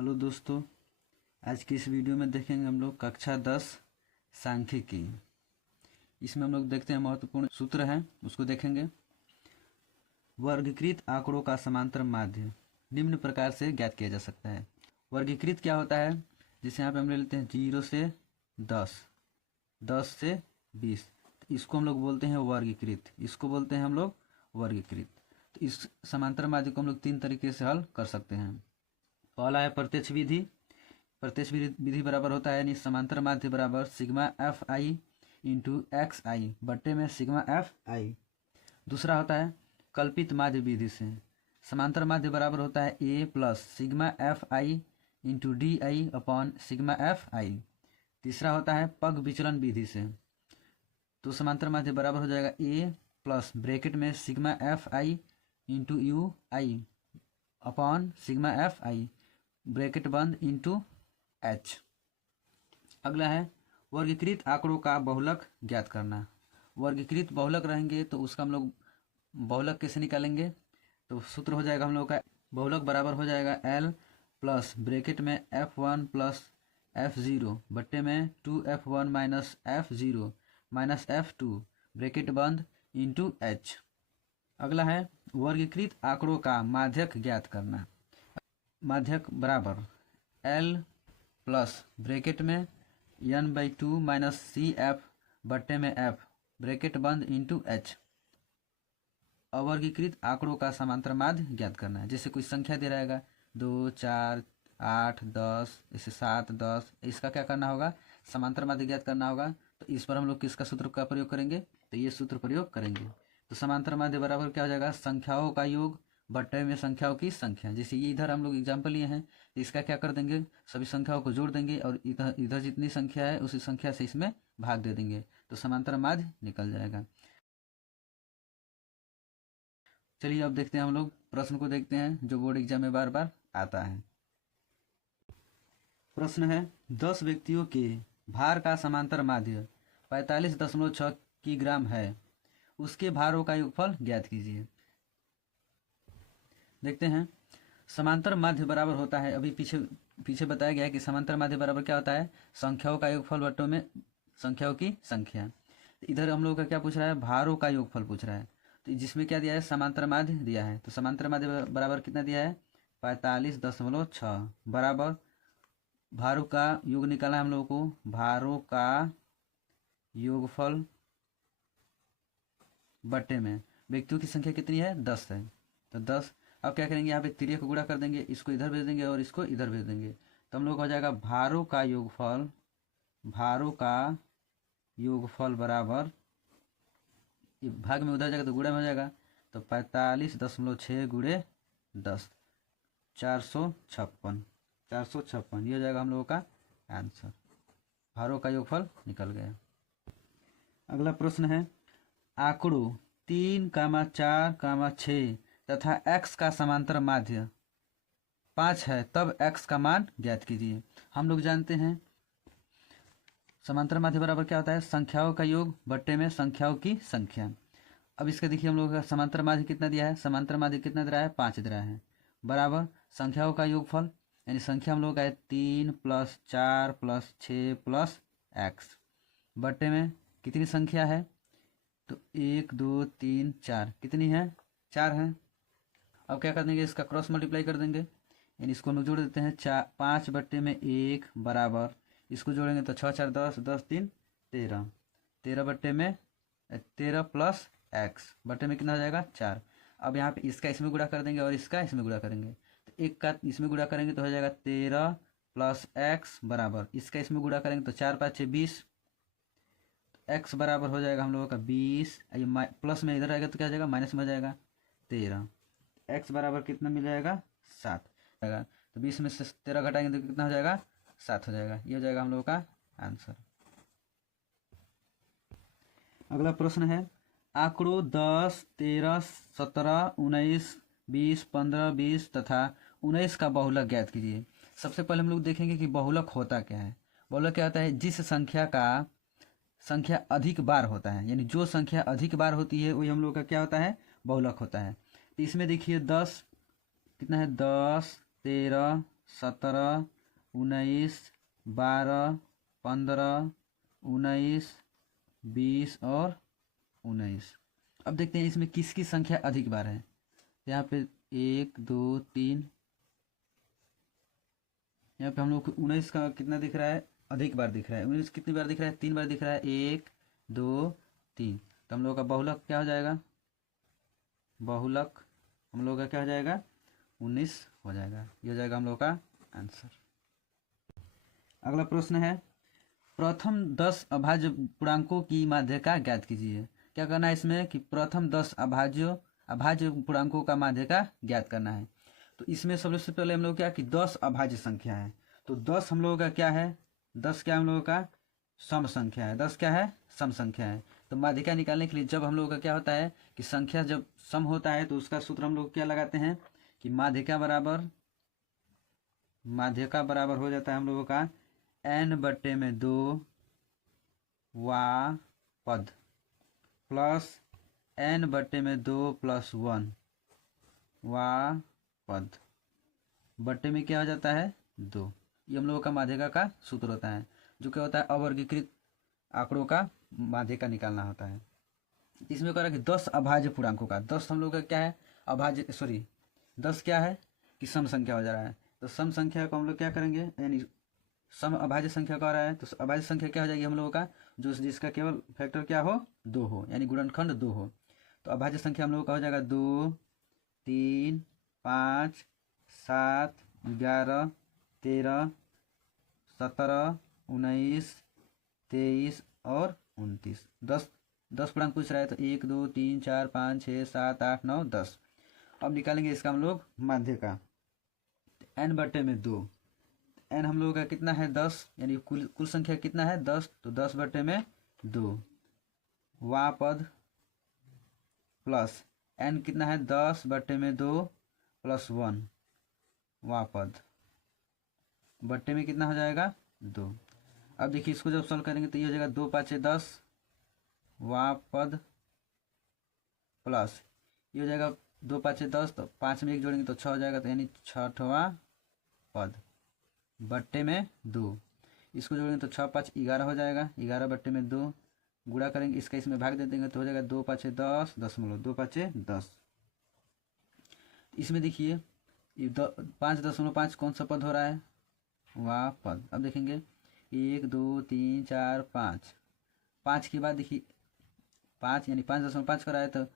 Hello दोस्तों, आज की इस वीडियो में देखेंगे हम लोग कक्षा 10 सांख्यिकी। इसमें हम लोग देखते हैं महत्वपूर्ण सूत्र हैं, उसको देखेंगे। वर्गीकृत आंकड़ों का समांतर माध्य निम्न प्रकार से ज्ञात किया जा सकता है। वर्गीकृत क्या होता है? जैसे यहाँ पे हम ले लेते हैं 0 से 10, 10 से 20, तो इसको हम लोग बोलते हैं वर्गीकृत। इसको बोलते हैं हम लोग वर्गीकृत। तो इस समांतर माध्य को हम लोग 3 तरीके से हल कर सकते हैं। पहला है प्रत्यक्ष विधि। प्रत्यक्ष विधि बराबर होता है यानी समांतर माध्य बराबर sigma F I into X I बट्टे में सिग्मा एफ आई। दूसरा होता है कल्पित माध्य विधि से। समांतर माध्य बराबर होता है A plus sigma F I into D I upon sigma F I. तीसरा होता है पग विचलन विधि से। तो समांतर माध्य बराबर हो जाएगा ए प्लस ब्रैकेट में sigma F I into you I upon sigma F I bracket बंद इंटू एच। अगला है वर्गीकृत आंकड़ों का बहुलक ज्ञात करना। वर्गीकृत बहुलक रहेंगे तो उसका हम लोग बहुलक कैसे निकालेंगे? तो सूत्र हो जाएगा हम लोग का बहुलक बराबर हो जाएगा एल प्लस ब्रैकेट में F1 प्लस F0 बट्टे में 2F1 minus F0 minus F2 bracket बंद इंटू एच। अगला है वर्गीकृत आंकड़ों का माध्यक ज्ञात करना। माध्यक बराबर एल प्लस ब्रैकेट में n/2 माइनस सी एफ बट्टे में एफ ब्रैकेट बंद इंटू एच। अवर्गीकृत आंकड़ों का समांतर माध्य ज्ञात करना है। जैसे कोई संख्या दे रहेगा 2, 4, 8, 10, इसे 7, 10, इसका क्या करना होगा? समांतर माध्य ज्ञात करना होगा। तो इस पर हम लोग किसका सूत्र का प्रयोग करेंगे? तो ये सूत्र प्रयोग करेंगे। तो समांतर माध्य बराबर क्या हो जाएगा? संख्याओं का योग बट्टे में संख्याओं की संख्या। जैसे ये इधर हम लोग एग्जाम्पल लिए हैं, तो इसका क्या कर देंगे? सभी संख्याओं को जोड़ देंगे और इधर इधर जितनी संख्या है उसी संख्या से इसमें भाग दे देंगे, तो समांतर माध्य निकल जाएगा। चलिए अब देखते हैं, हम लोग प्रश्न को देखते हैं जो बोर्ड एग्जाम में बार बार आता है। प्रश्न है 10 व्यक्तियों के भार का समांतर माध्य 45.6 किग्राम है, उसके भारों का योगफल ज्ञात कीजिए। देखते हैं, समांतर माध्य बराबर होता है, अभी पीछे बताया गया है कि समांतर माध्य बराबर क्या होता है? संख्याओं का योगफल बट्टों में संख्याओं की संख्या। इधर हम लोग का क्या पूछ रहा है? भारों का योगफल पूछ रहा है। तो जिसमें क्या दिया है? समांतर माध्य दिया है। तो समांतर माध्य बराबर कितना दिया है? 45.6 बराबर भारों का योग निकाला है हम लोगों को। भारों का योगफल बट्टे में व्यक्तियों की संख्या कितनी है? 10 है। तो 10। अब क्या करेंगे? यहाँ पे तिरिया को गुणा कर देंगे, इसको इधर भेज देंगे और इसको इधर भेज देंगे, तो हम लोग हो जाएगा भारों का योगफल बराबर, ये भाग में उधर जाएगा तो गुणा में हो जाएगा, तो 45.6 गुणे 10 456 ये हो जाएगा हम लोगों का आंसर। भारों का योगफल निकल गया। अगला प्रश्न है आंकड़ों 3, 4, 6 तथा x का समांतर माध्य 5 है, तब x का मान ज्ञात कीजिए। हम लोग जानते हैं समांतर माध्य बराबर क्या होता है? संख्याओं का योग बट्टे में संख्याओं की संख्या। अब इसका देखिए हम लोग का समांतर माध्य कितना दिया है? समांतर माध्य कितना दे रहा है? 5 दे रहा है, बराबर संख्याओं का योगफल यानी संख्या हम लोग का है 3 + 4 + 6 + x बट्टे में कितनी संख्या है? तो 1, 2, 3, 4 कितनी है? 4 है। अब क्या कर देंगे? इसका क्रॉस मल्टीप्लाई कर देंगे, यानी इसको हम लोग जोड़ देते हैं। 5 बट्टे में 1 बराबर, इसको जोड़ेंगे तो 6, 4, 10, 10, 3, 13, 13 बट्टे में 13 + x बट्टे में कितना हो जाएगा? 4। अब यहाँ पे इसका इसमें गुणा कर देंगे और इसका इसमें गुणा करेंगे, तो एक का इसमें गुणा करेंगे तो हो जाएगा 13 + x बराबर, इसका इसमें गुणा करेंगे तो 4, 5, 6, 20, x बराबर हो जाएगा हम लोगों का 20। ये प्लस में इधर आएगा तो क्या हो जाएगा? माइनस में हो जाएगा 13। x बराबर कितना मिल जाएगा? 7 जाएगा। तो 20 में से 13 घटाएंगे तो कितना हो जाएगा? 7 हो जाएगा। ये हो जाएगा हम लोगों का आंसर। अगला प्रश्न है आंकड़ों 10, 13, 17, 19, 20, 15, 20 तथा 19 का बहुलक ज्ञात कीजिए। सबसे पहले हम लोग देखेंगे कि बहुलक होता क्या है। बहुलक क्या होता है? जिस संख्या अधिक बार होता है, यानी जो संख्या अधिक बार होती है वही हम लोग का क्या होता है? बहुलक होता है। तो इसमें देखिए 10 कितना है? 10, 13, 17, 19, 12, 15, 19, 20 और 19। अब देखते हैं इसमें किसकी संख्या अधिक बार है। यहाँ पे 1, 2, 3, यहाँ पे हम लोग को 19 का कितना दिख रहा है, अधिक बार दिख रहा है। 19 कितनी बार दिख रहा है, 3 बार दिख रहा है, 1, 2, 3। तो हम लोग का बहुलक क्या हो जाएगा, बहुलक हम लोग का क्या हो जाएगा, 19 हो जाएगा। ये हो जाएगा हम लोग का आंसर। अगला प्रश्न है, प्रथम 10 अभाज्य पूर्णांकों की माध्यिका ज्ञात कीजिए। क्या करना है इसमें कि प्रथम 10 अभाज्य पूर्णांकों का माध्यिका ज्ञात करना है। तो इसमें सबसे पहले हम लोग क्या कि 10 अभाज्य संख्या है। तो 10 हम लोगों का क्या है, 10 क्या हम लोगों का सम संख्या है। 10 क्या है, सम संख्या है। तो माध्यिका निकालने के लिए जब हम लोगों का क्या होता है कि संख्या जब सम होता है तो उसका सूत्र हम लोग क्या लगाते हैं कि माध्यिका बराबर हो जाता है हम लोगों का n/2 वा पद प्लस n/2 + 1 वा पद बट्टे में क्या हो जाता है 2। ये हम लोगों का माध्यिका का सूत्र होता है, जो क्या होता है अवर्गीकृत आंकड़ों का माध्यिका निकालना होता है। इसमें कह रहा है कि 10 अभाज्य पूर्णांकों का, 10 हम लोग का क्या है अभाज्य, 10 क्या है कि सम संख्या हो जा रहा है। तो सम संख्या को हम लोग क्या करेंगे, यानी सम अभाज्य संख्या कह रहा है तो अभाज्य संख्या क्या हो जाएगी हम लोगों का, जो जिसका केवल फैक्टर क्या हो 2 हो, यानी गुणनखंड 2 हो। तो अभाज्य संख्या हम लोगों का हो जाएगा 2, 3, 5, 7, 11, 13, 17, 19, 23 और 29। 10 पूर्णांक पूछ रहा है तो 1, 2, 3, 4, 5, 6, 7, 8, 9, 10। अब निकालेंगे इसका हम लोग माध्यिका n/2। n हम लोगों का कितना है 10, यानी कुल संख्या कितना है 10, तो 10/2 वा पद प्लस n कितना है 10/2 + 1 वा पद बट्टे में कितना हो जाएगा 2। अब देखिए इसको जब सॉल्व करेंगे तो ये हो जाएगा 2 × 5 = 10 वा पद प्लस ये हो जाएगा 2 × 5 = 10, तो 5 में 1 जोड़ेंगे तो 6 हो जाएगा, तो यानी 6वां पद बट्टे में 2। इसको जोड़ेंगे तो 6 × 5 = 11 हो जाएगा, 11/2 गुणा करेंगे, इसका इसमें भाग दे देंगे तो हो जाएगा 2 × 5 = 10 2 × 5 = 10। इसमें देखिए 5.5 कौन सा पद हो रहा है, वाह पद। अब देखेंगे 1, 2, 3, 4, 5, 5 के बाद देखिए 5 यानी 5.5 कर रहा है, तो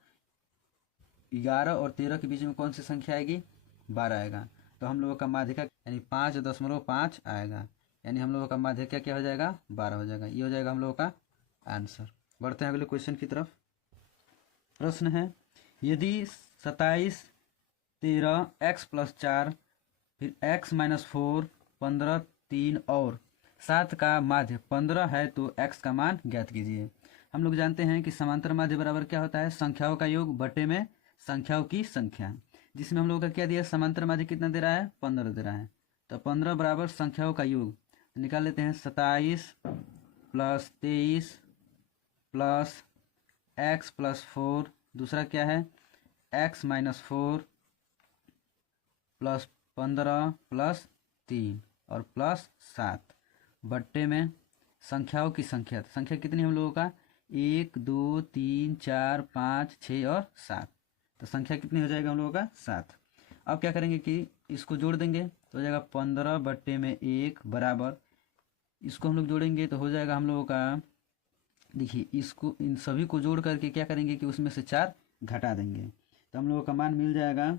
11 और 13 के बीच में कौन सी संख्या आएगी 12 आएगा। तो हम लोगों का माध्यिका यानी 5.5 आएगा, यानी हम लोगों का माध्यिका क्या हो जाएगा 12 हो जाएगा। ये हो जाएगा हम लोगों का आंसर। बढ़ते हैं अगले क्वेश्चन की तरफ। प्रश्न है, यदि 27, 13 x + 4 फिर x - 4 15 3 और 7 का माध्य 15 है तो x का मान ज्ञात कीजिए। हम लोग जानते हैं कि समांतर माध्य बराबर क्या होता है, संख्याओं का योग बटे में संख्याओं की संख्या, जिसमें हम लोग का क्या दिया समांतर माध्य कितना दे रहा है 15 दे रहा है। तो 15 बराबर संख्याओं का योग तो निकाल लेते हैं 27 + 23 प्लस x + 4, दूसरा क्या है x - 4 + 15 + 3 और प्लस 7 बट्टे में संख्याओं की संख्या। संख्या कितनी हम लोगों का 1, 2, 3, 4, 5, 6 और 7। तो संख्या कितनी हो जाएगा हम लोगों का 7। अब क्या करेंगे कि इसको जोड़ देंगे तो हो जाएगा 15/1 बराबर, इसको हम लोग जोड़ेंगे तो हो जाएगा हम लोगों का, देखिए इसको इन सभी को जोड़ करके क्या करेंगे कि उसमें से 4 घटा देंगे तो हम लोगों का मान मिल जाएगा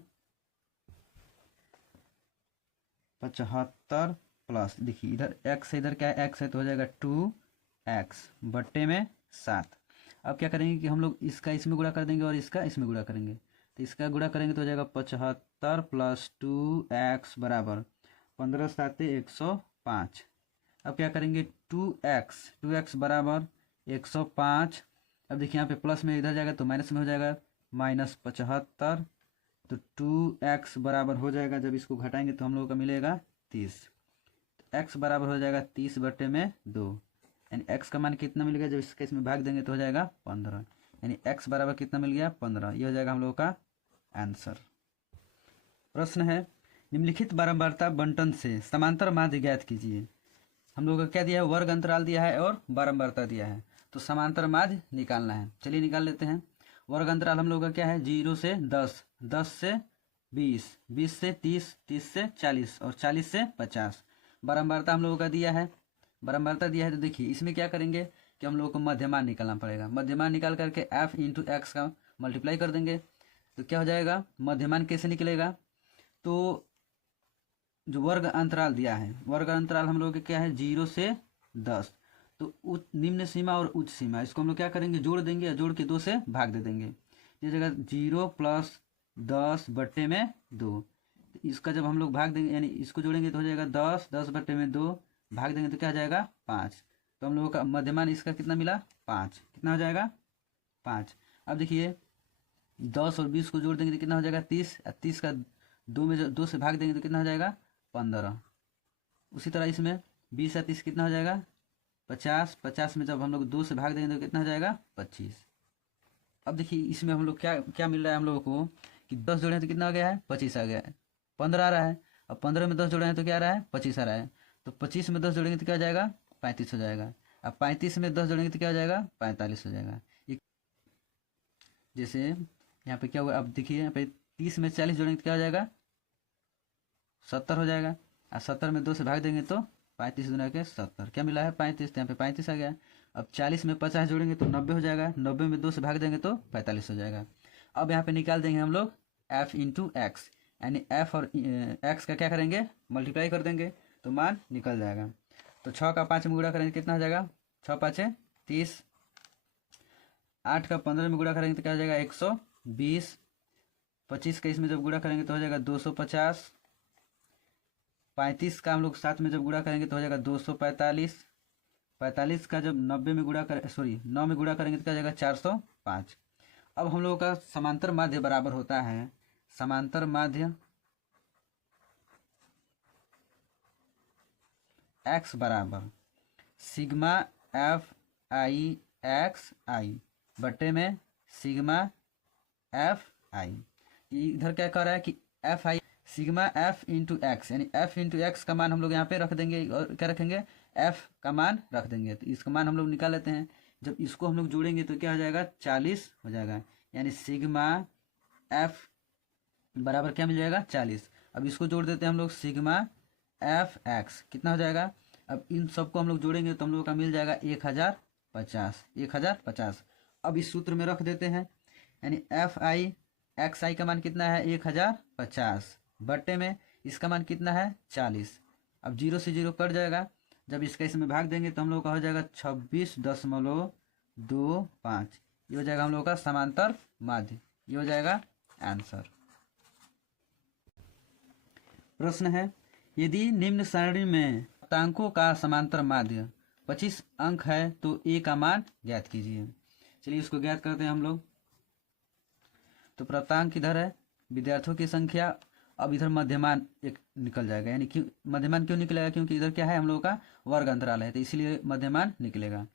75 प्लस, देखिए इधर x है इधर क्या है x है तो हो जाएगा 2x बट्टे में 7। अब क्या करेंगे कि हम लोग इसका इसमें गुणा कर देंगे और इसका इसमें गुणा करेंगे, तो इसका गुणा करेंगे तो हो जाएगा 75 + 2x बराबर 15 × 7 = 105। अब क्या करेंगे 2x बराबर 105। अब देखिए यहाँ पे प्लस में इधर जाएगा तो माइनस में हो जाएगा -75, तो 2x बराबर हो जाएगा, जब इसको घटाएंगे तो हम लोगों का मिलेगा 30। तो x बराबर हो जाएगा 30/2, यानी x का मान कितना मिल गया, जब इसका इसमें भाग देंगे तो हो जाएगा 15, यानी x बराबर कितना मिल गया 15। ये हो जाएगा हम लोगों का आंसर। प्रश्न है, निम्नलिखित बारंबारता बंटन से समांतर माध्य ज्ञात कीजिए। हम लोगों का क्या दिया है, वर्ग अंतराल दिया है और बारंबारता दिया है, तो समांतर माध्य निकालना है। चलिए निकाल लेते हैं। वर्ग अंतराल हम लोग का क्या है, 0 से 10, 10 से 20, 20 से 30, 30 से 40 और 40 से 50। बारंबारता हम लोगों का दिया है, बारंबारता दिया है, तो देखिए इसमें क्या करेंगे कि हम लोगों को मध्यमान निकालना पड़ेगा। मध्यमान निकाल करके f इंटू एक्स का मल्टीप्लाई कर देंगे, तो क्या हो जाएगा, मध्यमान कैसे निकलेगा, तो जो वर्ग अंतराल दिया है, वर्ग अंतराल हम लोग के क्या है, 0 से 10, तो निम्न सीमा और उच्च सीमा, इसको हम लोग क्या करेंगे, जोड़ देंगे, जोड़ के 2 से भाग दे देंगे। ये जगह 0 प्लस 10 बट्टे में 2, तो इसका जब हम लोग भाग देंगे यानी इसको जोड़ेंगे तो हो जाएगा 10, 10 बट्टे में 2, भाग देंगे तो क्या हो जाएगा 5। तो हम लोगों का मध्यमान इसका कितना मिला, 5। कितना हो जाएगा, 5। अब देखिए 10 और 20 को जोड़ देंगे तो कितना हो जाएगा 30, 30 का 2 से भाग देंगे तो कितना हो जाएगा 15। उसी तरह इसमें 20 या 30 कितना हो जाएगा 50, 50 में जब हम लोग 2 से भाग देंगे तो कितना हो जाएगा 25। अब देखिए इसमें हम लोग क्या क्या मिल रहा है हम लोगों को कि 10 जोड़े तो कितना आ गया है 25 आ गया है, 15 आ रहा है। अब 15 में 10 जोड़े हैं तो क्या आ रहा है 25 आ रहा है, तो 25 में 10 जोड़ेंगे तो क्या हो जाएगा 35 हो जाएगा। अब 35 में 10 जोड़ेंगे तो क्या हो जाएगा 45 हो जाएगा। जैसे यहाँ पे क्या हुआ, अब देखिए यहाँ पे 30 में 40 जोड़ेंगे तो क्या हो जाएगा 70 हो जाएगा, और 70 में 2 से भाग देंगे तो 35 दूना के 70, क्या मिला है 35, तो यहाँ पे 35 आ गया। अब 40 में 50 जोड़ेंगे तो 90 हो जाएगा, 90 में 2 से भाग देंगे तो 45 हो जाएगा। अब यहाँ पे निकाल देंगे हम लोग f इंटू एक्स, यानी f और x का क्या करेंगे मल्टीप्लाई कर देंगे तो मान निकल जाएगा। तो 6 का 5 में गुणा करेंगे कितना हो जाएगा, 6 5 30, 8 का 15 में गुणा करेंगे तो क्या हो जाएगा 120, 25 का इसमें जब गुणा करेंगे तो हो जाएगा 250, 35 का हम लोग 7 में जब गुणा करेंगे तो हो जाएगा 245, 45 का जब 90 में गुणा कर 9 में गुणा करेंगे तो क्या हो जाएगा 405। अब हम लोगों का समांतर माध्य बराबर होता है, समांतर माध्य x बराबर sigma F I x I बट्टे में सिग्मा एफ आई। इधर क्या कह रहा है कि F I sigma F into x, यानी एफ इंटू एक्स का मान हम लोग यहाँ पे रख देंगे और क्या रखेंगे एफ का मान रख देंगे, तो इसका मान हम लोग निकाल लेते हैं। जब इसको हम लोग जोड़ेंगे तो क्या हो जाएगा 40 हो जाएगा, यानी सिग्मा एफ बराबर क्या मिल जाएगा 40। अब इसको जोड़ देते हैं हम लोग सिग्मा एफ एक्स, कितना हो जाएगा, अब इन सबको हम लोग जोड़ेंगे तो हम लोग का मिल जाएगा 1050, 1050। अब इस सूत्र में रख देते हैं, यानी एफ आई एक्स आई का मान कितना है 1050 बट्टे में इसका मान कितना है 40। अब 0 से 0 कट जाएगा, जब इसका इसमें भाग देंगे तो हम लोग का हो जाएगा 26.25। ये हो जाएगा हम लोग का समांतर माध्य, ये हो जाएगा आंसर। प्रश्न है, यदि निम्न सारणी में प्राप्तांकों का समांतर माध्य 25 अंक है तो ए का मान ज्ञात कीजिए। चलिए इसको ज्ञात करते हैं हम लोग। तो प्राप्तांक इधर है विद्यार्थियों की संख्या, अब इधर मध्यमान एक निकल जाएगा, यानी क्यों मध्यमान क्यों निकलेगा, क्योंकि इधर क्या है हम लोगों का वर्ग अंतराल है, तो इसीलिए मध्यमान निकलेगा।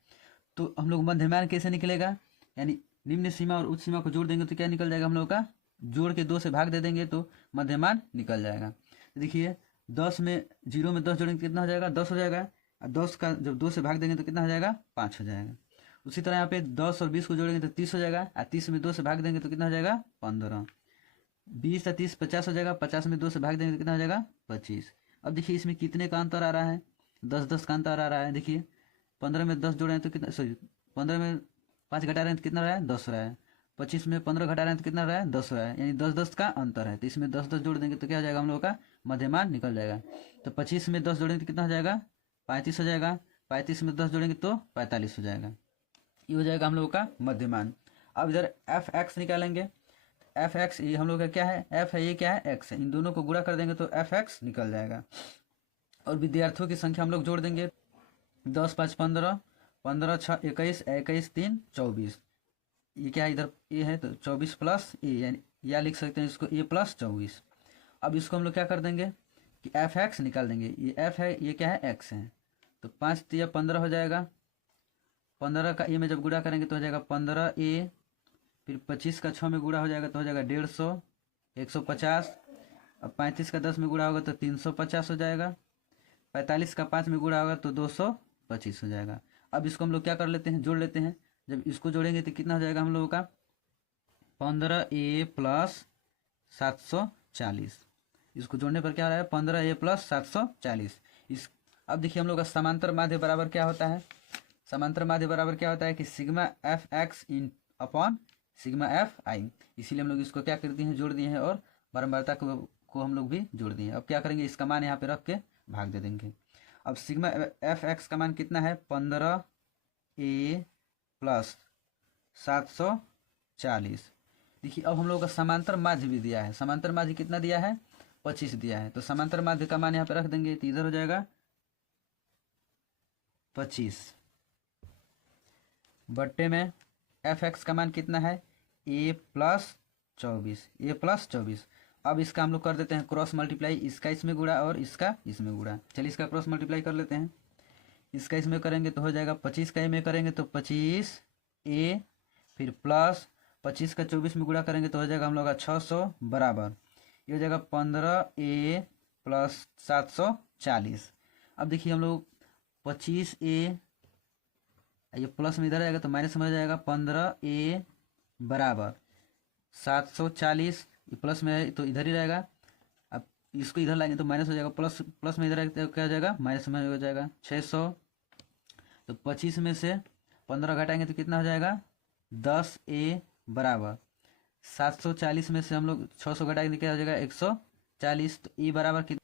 तो हम लोग मध्यमान कैसे निकलेगा, यानी निम्न सीमा और उच्च सीमा को जोड़ देंगे तो क्या निकल जाएगा हम लोग का, जोड़ के 2 से भाग दे देंगे तो मध्यमान निकल जाएगा। देखिए 10 में 0 में 10 जोड़ेंगे कितना हो जाएगा 10 हो जाएगा, और 10 का जब 2 से भाग देंगे तो कितना हो जाएगा 5 हो जाएगा। उसी तरह यहाँ पे 10 और 20 को जोड़ेंगे तो 30 हो जाएगा, और 30 में 2 से भाग देंगे तो कितना हो जाएगा 15। 20 या 30 50 हो जाएगा, 50 में 2 से भाग देंगे तो कितना हो जाएगा 25। अब देखिए इसमें कितने का अंतर आ रहा है, 10-10 का अंतर आ रहा है। देखिए 15 में 10 जोड़े हैं तो कितना, 15 में 5 घटा रहे हैं तो कितना रहा है 10 रहा है, 25 में 15 घटा रहे हैं तो कितना रहा है 10 रहा है, यानी 10-10 का अंतर है। तो इसमें 10-10 जोड़ देंगे तो क्या हो जाएगा हम लोग का मध्यमान निकल जाएगा। तो 25 में 10 जोड़ेंगे तो कितना हो जाएगा 35 हो जाएगा, 35 में 10 जोड़ेंगे तो 45 हो जाएगा, ये हो जाएगा हम लोग का मध्यमान। अब इधर एफ एक्स निकालेंगे, एफ एक्स ये हम लोग का क्या है एफ है, ये क्या है एक्स है, इन दोनों को गुणा कर देंगे तो एफ एक्स निकल जाएगा। और विद्यार्थियों की संख्या हम लोग जोड़ देंगे 10 5 15, 15 6 21, 21 3 24, ये क्या है इधर ए है तो 24 प्लस ए, यानी या लिख सकते हैं इसको ए प्लस 24। अब इसको हम लोग क्या कर देंगे कि एफ एक्स निकाल देंगे, ये एफ है ये क्या है एक्स है, तो 5 3 15 हो जाएगा, 15 का ए में जब गुणा करेंगे तो हो जाएगा 15 ए, फिर 25 का 6 में गुणा हो जाएगा तो हो जाएगा 150, 150, अब 35 का 10 में गुणा होगा तो 350 हो जाएगा। 45 का 5 में गुणा होगा तो 225 हो जाएगा। अब इसको हम लोग क्या कर लेते हैं, जोड़ लेते हैं। जब इसको जोड़ेंगे तो कितना हो जाएगा हम लोगों का, 15a प्लस 740। इसको जोड़ने पर क्या हो रहा है, 15a प्लस 740। इस अब देखिए हम लोग का समांतर माध्य बराबर क्या होता है, समांतर माध्य बराबर क्या होता है कि सिग्मा एफ एक्स इन अपॉन सिग्मा एफ आई। इसीलिए हम लोग इसको क्या कर दिए हैं, जोड़ दिए हैं, और बारंबारता को हम लोग भी जोड़ दिए हैं। अब क्या करेंगे, इसका मान यहाँ पे रख के भाग दे देंगे। अब सिग्मा एफ एक्स का मान कितना है, 15a प्लस 740। देखिए अब हम लोग का समांतर माध्य भी दिया है। समांतर माध्य कितना दिया है, 25 दिया है। तो समांतर माध्य का मान यहाँ पे रख देंगे तो इधर हो जाएगा 25 बट्टे में एफ एक्स का मान कितना है, a प्लस 24। अब इसका हम लोग कर देते हैं क्रॉस मल्टीप्लाई, इसका इसमें गुणा और इसका इसमें गुणा। चलिए इसका क्रॉस मल्टीप्लाई कर लेते हैं। इसका इसमें करेंगे तो हो जाएगा 25 का ए में करेंगे तो 25a, फिर प्लस 25 का 24 में गुणा करेंगे तो हो जाएगा हम लोग का 600 बराबर, ये हो जाएगा 15a प्लस 740। अब देखिए हम लोग 25a, ये प्लस में इधर आएगा तो माइनस में हो जाएगा 15a बराबर 740। ये प्लस में है तो इधर ही रहेगा। अब इसको इधर लाएंगे तो माइनस हो जाएगा, प्लस प्लस में इधर आएगा तो क्या हो जाएगा, माइनस में हो जाएगा 600। तो 25 में से 15 घटाएंगे तो कितना हो जाएगा, 10a बराबर 740 में से हम लोग 600 घटाएंगे तो क्या हो जाएगा 140। तो e बराबर कितना,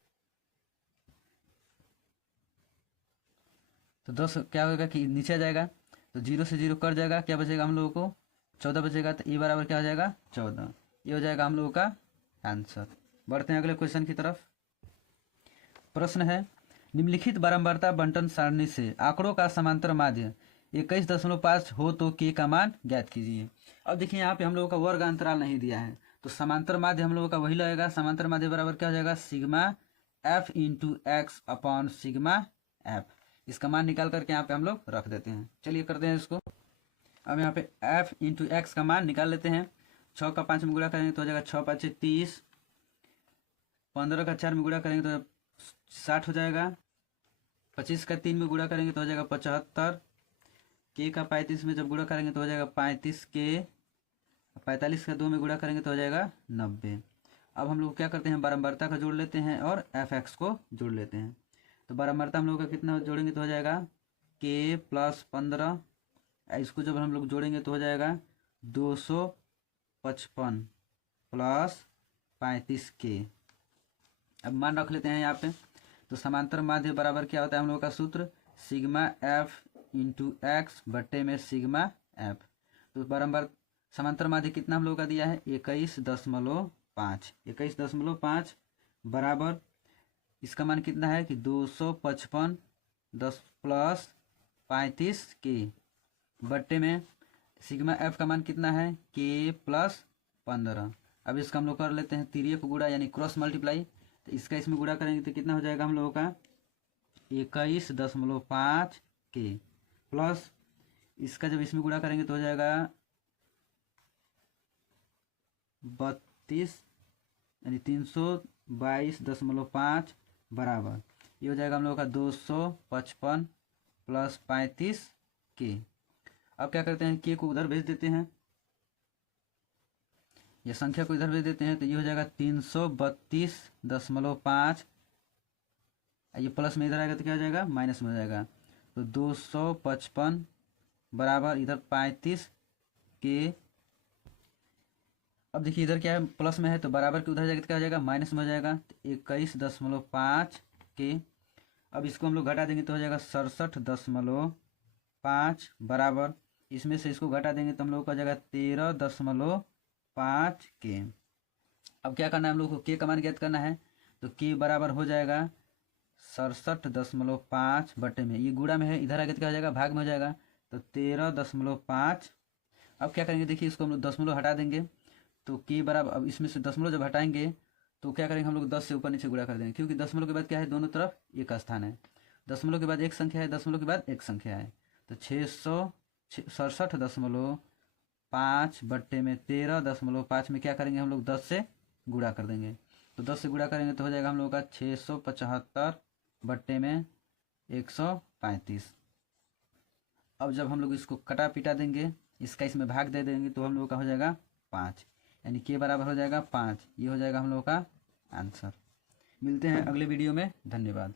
तो 10 क्या होगा कि नीचे आ जाएगा, तो 0 से 0 कट जाएगा, क्या बचेगा हम लोगों को 14 बचेगा। तो e बराबर क्या हो जाएगा 14। ये हो जाएगा हम लोगों का आंसर। बढ़ते हैं अगले क्वेश्चन की तरफ। प्रश्न है, निम्नलिखित बारंबारता बंटन सारणी से आंकड़ों का समांतर माध्य 21.5 हो तो के का मान ज्ञात कीजिए। अब देखिए यहाँ पे हम लोगों का वर्ग अंतराल नहीं दिया है, तो समांतर माध्य हम लोगों का वही लगेगा। समांतर माध्य बराबर क्या हो जाएगा, sigma F into x upon sigma F. इसका मान निकाल करके यहाँ पे हम लोग रख देते हैं। चलिए करते हैं इसको। अब यहाँ पे एफ इंटू एक्स का मान निकाल लेते हैं। 6 का 5 में गुणा करेंगे तो हो जाएगा 6 5 30। 15 का 4 में गुणा करेंगे तो 60 हो जाएगा। 25 का 3 में गुणा करेंगे तो हो जाएगा 75। के का 35 में जब गुणा करेंगे तो हो जाएगा 35 के। 45 का 2 में गुणा करेंगे तो हो जाएगा 90। अब हम लोग क्या करते हैं, बारंबारता का जोड़ लेते हैं और एफ एक्स को जोड़ लेते हैं। तो बारंबारता हम लोग का कितना जोड़ेंगे तो हो जाएगा के प्लस 15। इसको जब हम लोग जोड़ेंगे तो हो जाएगा 255 प्लस 35 के। अब मान रख लेते हैं यहाँ पे। तो समांतर माध्य बराबर क्या होता है हम लोग का सूत्र, सिग्मा एफ इंटू एक्स बट्टे में सिग्मा एफ। तो बारंबार समांतर माध्य कितना हम लोग का दिया है, 21.5। 21.5 बराबर इसका मान कितना है कि 255 10 प्लस 35 के बट्टे में सिग्मा एफ का मान कितना है, के प्लस 15। अब इसका हम लोग कर लेते हैं तिर्यक गुणा यानी क्रॉस मल्टीप्लाई। तो इसका इसमें गुणा करेंगे तो कितना हो जाएगा हम लोगों का 21.5 के प्लस इसका जब इसमें गुणा करेंगे तो हो जाएगा 32 यानी 322.5 बराबर ये हो जाएगा हम लोगों का 255 प्लस 35 के। अब क्या करते हैं, के को उधर भेज देते हैं, ये संख्या को इधर भेज देते हैं। तो ये हो जाएगा 332.5। ये प्लस में इधर आएगा तो क्या हो जाएगा, माइनस में हो जाएगा। तो 255 बराबर इधर 35 के। अब देखिए इधर क्या है, प्लस में है तो बराबर के उधर जाएगा तो क्या हो जाएगा, माइनस में हो जाएगा। तो 21.5 के। अब इसको हम लोग घटा देंगे तो हो जाएगा 67.5 बराबर इसमें से इसको घटा देंगे तो हम लोग को हो जाएगा 13.5 के। अब क्या करना है हम लोग को, के का मान ज्ञात करना है। तो के बराबर हो जाएगा 67.5 बटे में, ये गुणा में है, इधर आगे तो क्या हो जाएगा, भाग में हो जाएगा। तो 13.5। अब क्या करेंगे, देखिए इसको हम लोग दशमलव हटा देंगे। तो के बराबर, अब इसमें से दशमलव जब हटाएंगे तो क्या करेंगे हम लोग 10 से ऊपर नीचे गुणा कर देंगे, क्योंकि दशमलव के बाद क्या है, दोनों तरफ एक स्थान है। दशमलव के बाद एक संख्या है, दशमलव के बाद एक संख्या है। तो 667.5 बट्टे में 13.5 में क्या करेंगे हम लोग 10 से गुणा कर देंगे। तो 10 से गुणा करेंगे तो हो जाएगा हम लोगों का 675 बट्टे में 135। अब जब हम लोग इसको कटा पिटा देंगे, इसका इसमें भाग दे देंगे, तो हम लोगों का हो जाएगा 5, यानी के बराबर हो जाएगा 5। ये हो जाएगा हम लोगों का आंसर। मिलते हैं अगले वीडियो में। धन्यवाद।